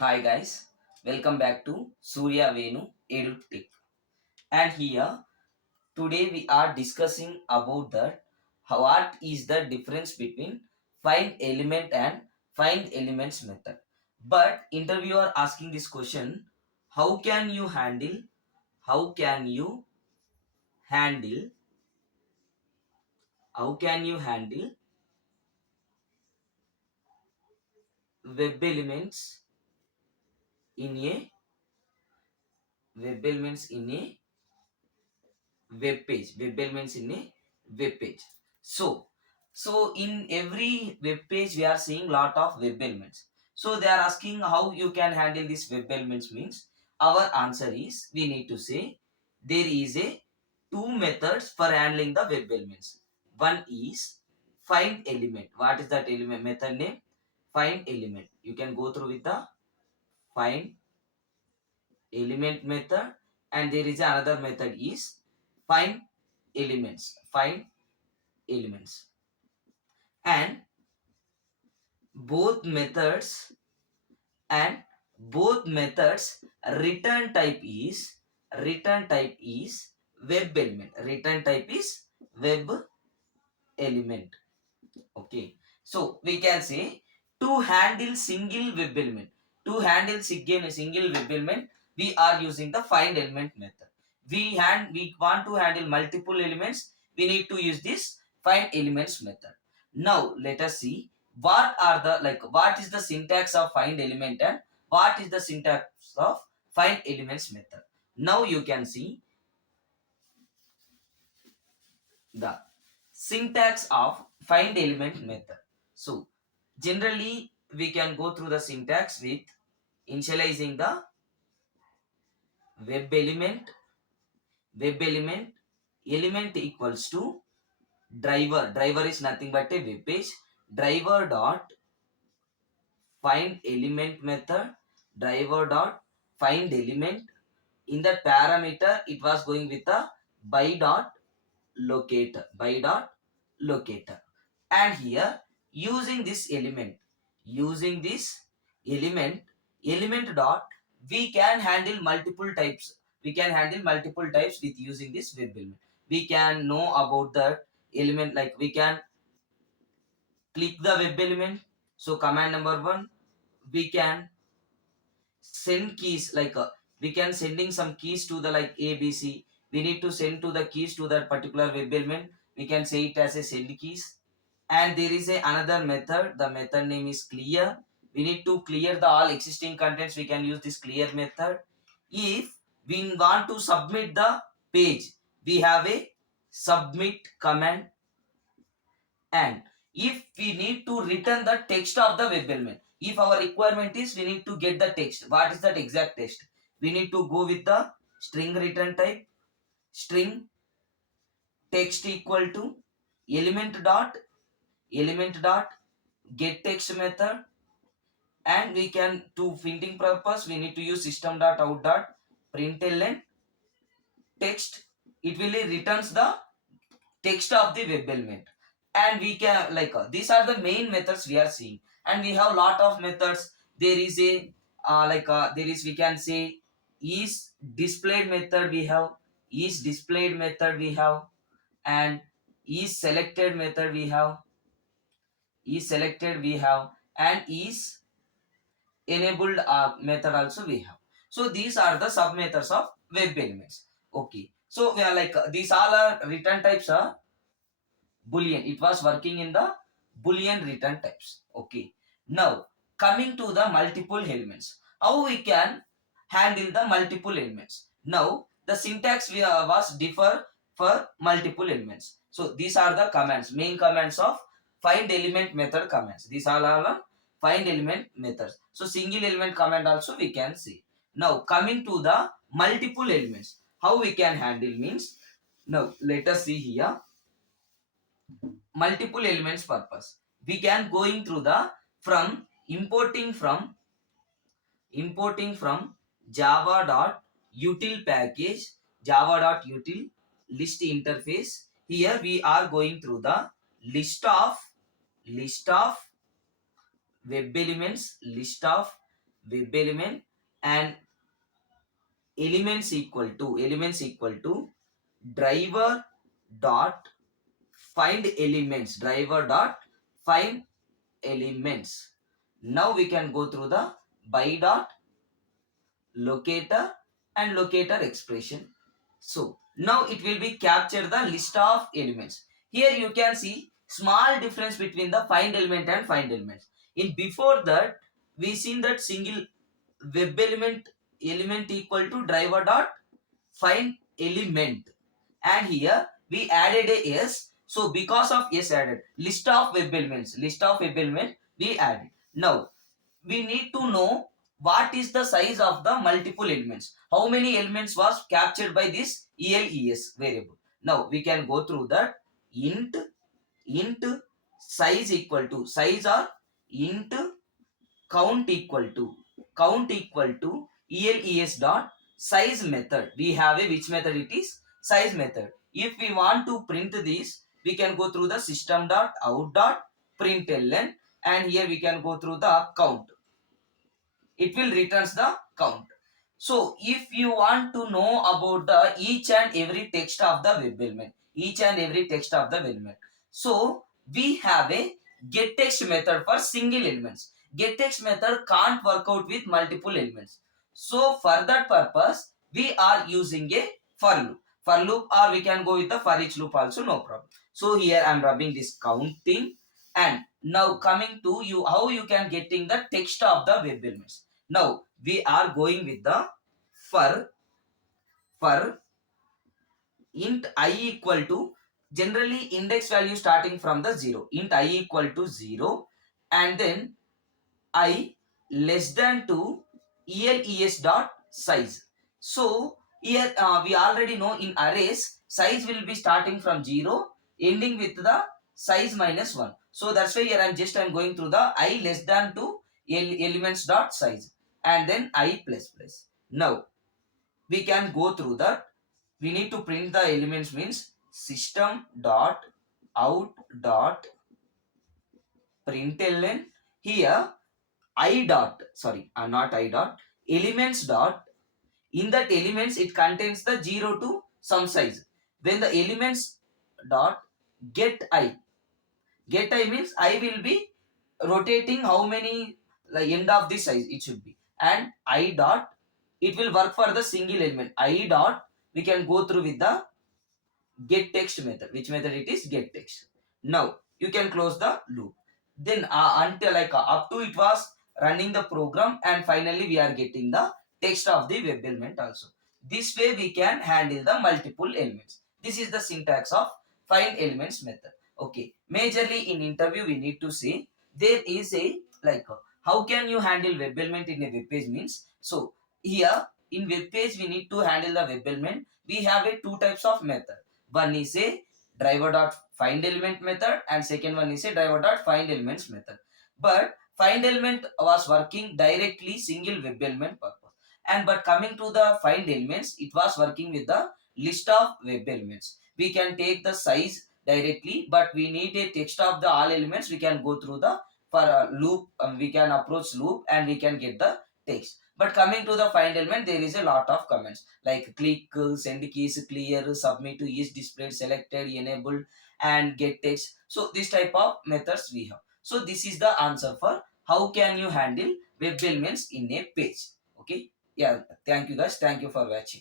Hi guys, welcome back to Surya Venu EduTech. And here today we are discussing about that what is the difference between find element and find elements method. But interviewer asking this question, how can you handle how can you handle how can you handle web elements in a web elements in a web elements in a web page. So so in every web page we are seeing lot of web elements. So they are asking how you can handle these web elements. Means our answer is we need to say there is a two methods for handling the web elements. One is find element. What is that element method name? Find element. You can go through with the find element method, and there is another method is find elements. And both methods and both methods return type is web element. Return type is web element. Okay, so we can say to handle single web element, single web element, we are using the find element method. We want to handle multiple elements, we need to use this find elements method. Now let us see what is the syntax of find element and what is the syntax of find elements method. Now you can see the syntax of find element method. So generally we can go through the syntax with initializing the web element. Web element equals to driver is nothing but a web page. Driver dot find element method. Driver dot find element. In that parameter it was going with the by dot locator. And here using this element element dot, we can handle multiple types. We can handle multiple types with using this web element. We can know about that element, like we can click the web element. So command number one, we can send keys, we can sending some keys to the like ABC. We need to send to the keys to that particular web element, we can say it as a send keys. And there is another method, the method name is clear. We need to clear the all existing contents, we can use this clear method. If we want to submit the page, we have a submit command. And if we need to return the text of the web element, if our requirement is we need to get the text, what is that exact text, we need to go with the string return type. String text equal to element dot get text method. And we can, to printing purpose, we need to use system.out.println text. It will returns the text of the web element. And we can these are the main methods we are seeing. And we have lot of methods. There is a there is, we can say, is displayed method we have, and is selected we have, and is enabled method also we have. So these are the sub methods of web elements. Okay, so we are these all are return types are boolean. It was working in the boolean return types. Okay, now coming to the multiple elements, how we can handle the multiple elements. Now the syntax was differ for multiple elements. So these are the commands, main commands of find element method commands. These all are find element methods. So single element command also we can see. Now coming to the multiple elements, how we can handle means, now let us see here multiple elements purpose. We can going through the from importing from java.util package, java.util list interface. Here we are going through the list of web elements, list of web element, and elements equal to driver dot find elements, driver dot find elements. Now we can go through the by dot locator and locator expression. So now it will be capture the list of elements. Here you can see small difference between the find element and find elements. In before that we seen that single web element equal to driver dot find element, and here we added a s. So because of s added, list of web elements we added. Now we need to know what is the size of the multiple elements, how many elements was captured by this ELES variable. Now we can go through that. Int size equal to size, or int count equal to ELES dot size method. We have a which method? It is size method. If we want to print this, we can go through the system dot out dot println, and here we can go through the count. It will returns the count. So if you want to know about the each and every text of the web element, so we have a get text method for single elements. Get text method can't work out with multiple elements. So for that purpose, we are using a for loop. Or we can go with the for each loop also, no problem. So here I am rubbing this counting, and now coming to you how you can getting the text of the web elements. Now we are going with the for int I equal to, generally index value starting from the 0, int I equal to 0, and then I less than 2 ELES dot size. So here we already know in arrays size will be starting from 0 ending with the size minus 1. So that's why here I'm going through the I less than 2 elements dot size, and then I plus plus. Now we can go through that. We need to print the elements means system dot out dot println. Here I dot, sorry, not I dot, elements dot, in that elements it contains the 0 to some size. When the elements dot get I means I will be rotating how many, the end of the size it should be, and I dot, it will work for the single element. I dot, we can go through with the get text method. Which method it is? Get text. Now you can close the loop. Then until up to it was running the program, and finally we are getting the text of the web element also. This way we can handle the multiple elements. This is the syntax of find elements method. Okay, majorly in interview we need to say there is a how can you handle web element in a web page means. So here in web page we need to handle the web element. We have a two types of method. One is a driver dot find element method, and second one is a driver dot find elements method. But find element was working directly single web element purpose, and but coming to the find elements, it was working with the list of web elements. We can take the size directly, but we need a text of the all elements. We can go through the for a loop, we can approach loop, and we can get the text. But coming to the find element, there is a lot of comments like click, send keys, clear, submit to is displayed, selected, enabled, and get text. So this type of methods we have. So this is the answer for how can you handle web elements in a page. Okay. Yeah. Thank you guys. Thank you for watching.